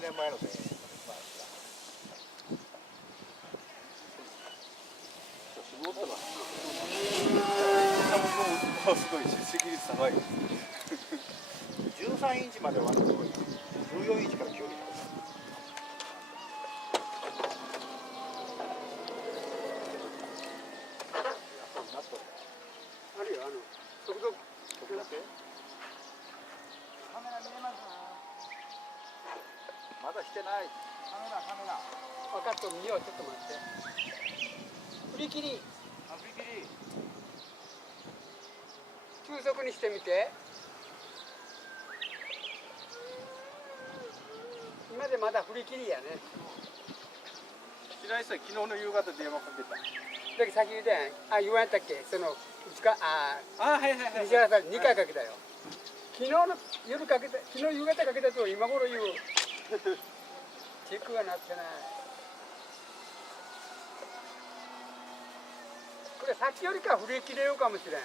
年前のね、絞ったらすごい出席率高い。13インチまでは14インチから9インチ。あるよ、速度。カメラ見えます？まだしてない。カメラ。分かった、見よう、ちょっと待って。振り切り。振り切り。中速にしてみて。今でまだ振り切りやね。白石さん、昨日の夕方電話かけた。だけど先言うたやん。あ、言わんやったっけ、そのはい。西原さん2回かけたよ。昨日の夜かけた、昨日夕方かけたと今頃言う。チェックがなってない。これさっきよりか振り切れようかもしれん。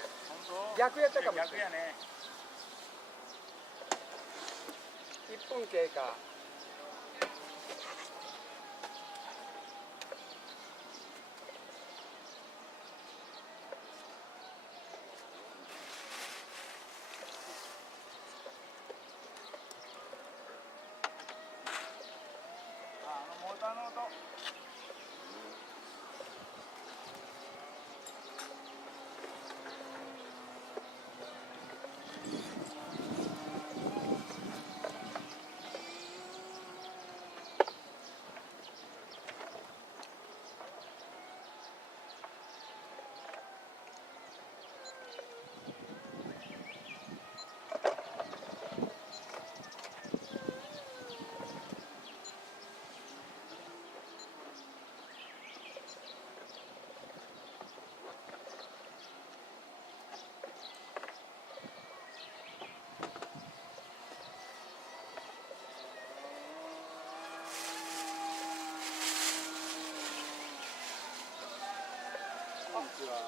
逆やったかもしれん。逆やね。1分経過。モーターの音。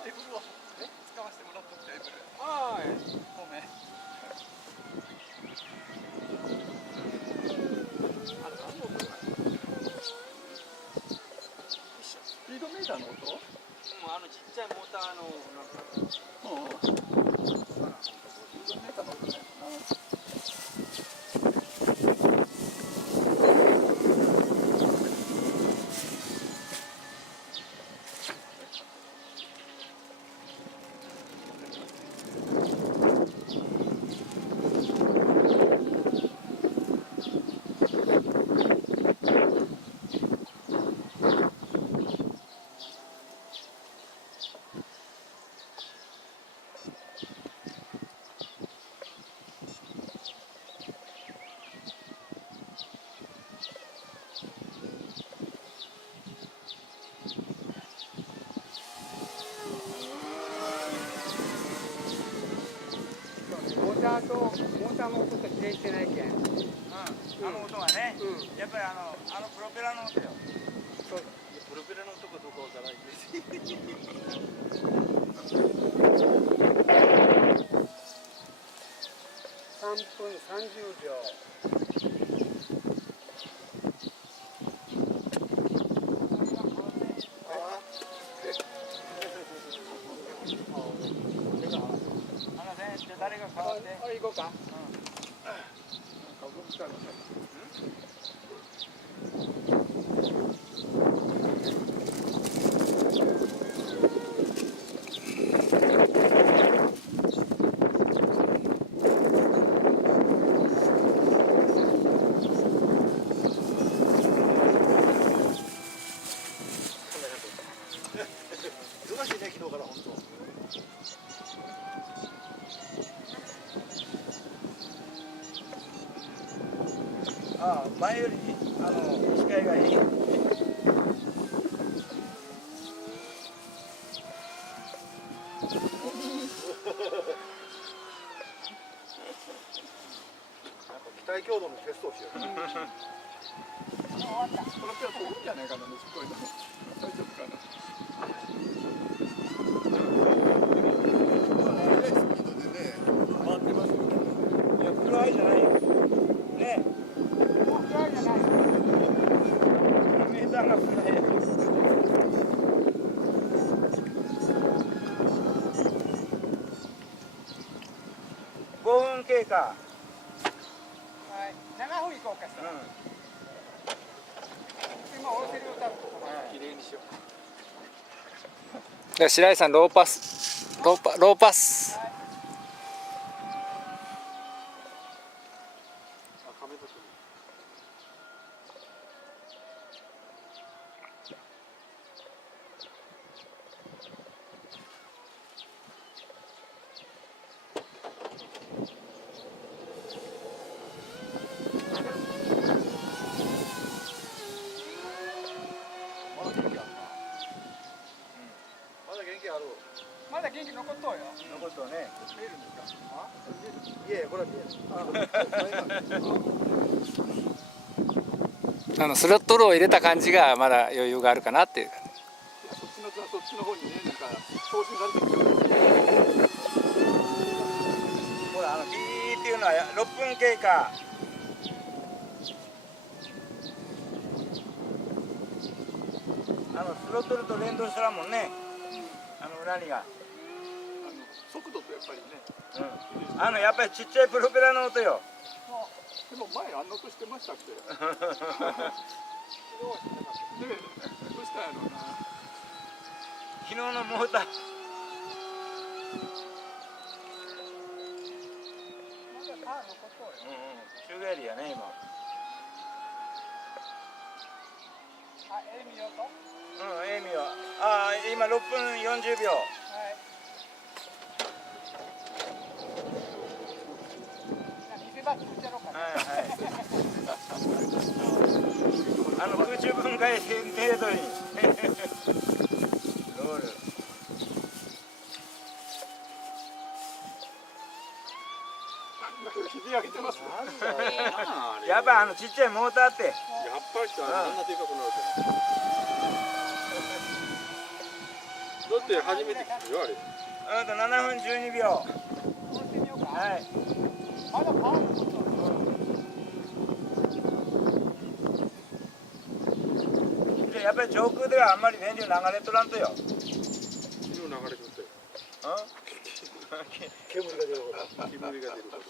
テーブルを使わせてもらったテーブル。はい。ごめん。スピードメーターの音？ちっちゃいモーターのなんか。スピードメーターの音だよな。モーターもちょっと比例してないけん。あの音がね、やっぱりプロペラの音よ。そう。プロペラの音かどうかわからないです。3分30秒。誰が変わって。あれ行こうか。忙しいね、昨日から本当。前より視界がいい。機体強度のテストをしよう。終わった。このペア飛ぶんじゃないかな、これでも。大丈夫かな。速いスピードでね、回ってますよね。いや、フルハイじゃないよ。ね。フルハイじゃない。経過。はい7分行こうかしら、今降ろせるよ多分綺麗にしよう。じゃあ白井さんローパスローパス。あ、亀とくる。まだ元気あるな。まだ元気ある。まだ元気残っとうよ。残っとうね。見えるんですか。あ、いえ、これは見える。スロットルを入れた感じがまだ余裕があるかなっていう。そっちの方にね、なんか送信されてきてる。ほらビーっていうのは6分経過。スロットルと連動したもんね。何が。速度とやっぱりね。やっぱりちっちゃいプロペラの音よ。でも前あんな音してましたっけ。ねえ、どうしたんやろうな。昨日のモーター。まだ残っとうよ。宙返りやね今。あ、見ようと。エイミは。今6分40秒。はい。見せ場作っちゃろうかな。空中分解程度に。ロール。ひび上げてます。やっぱちっちゃいモーターって。やっぱりあんなでかくなると。だって初めて聞くよあれ。7分12秒。乗ってみようか。はい。まだパン残っとるよ。やっぱり上空ではあんまり電流流れとらんとよ。昨日流れとったよ。煙が出るほど。煙が出るほど。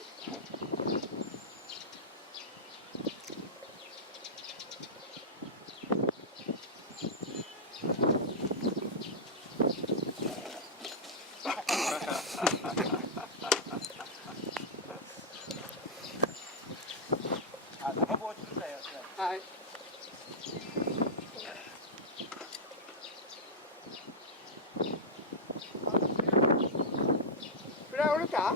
はい。フライ降りた？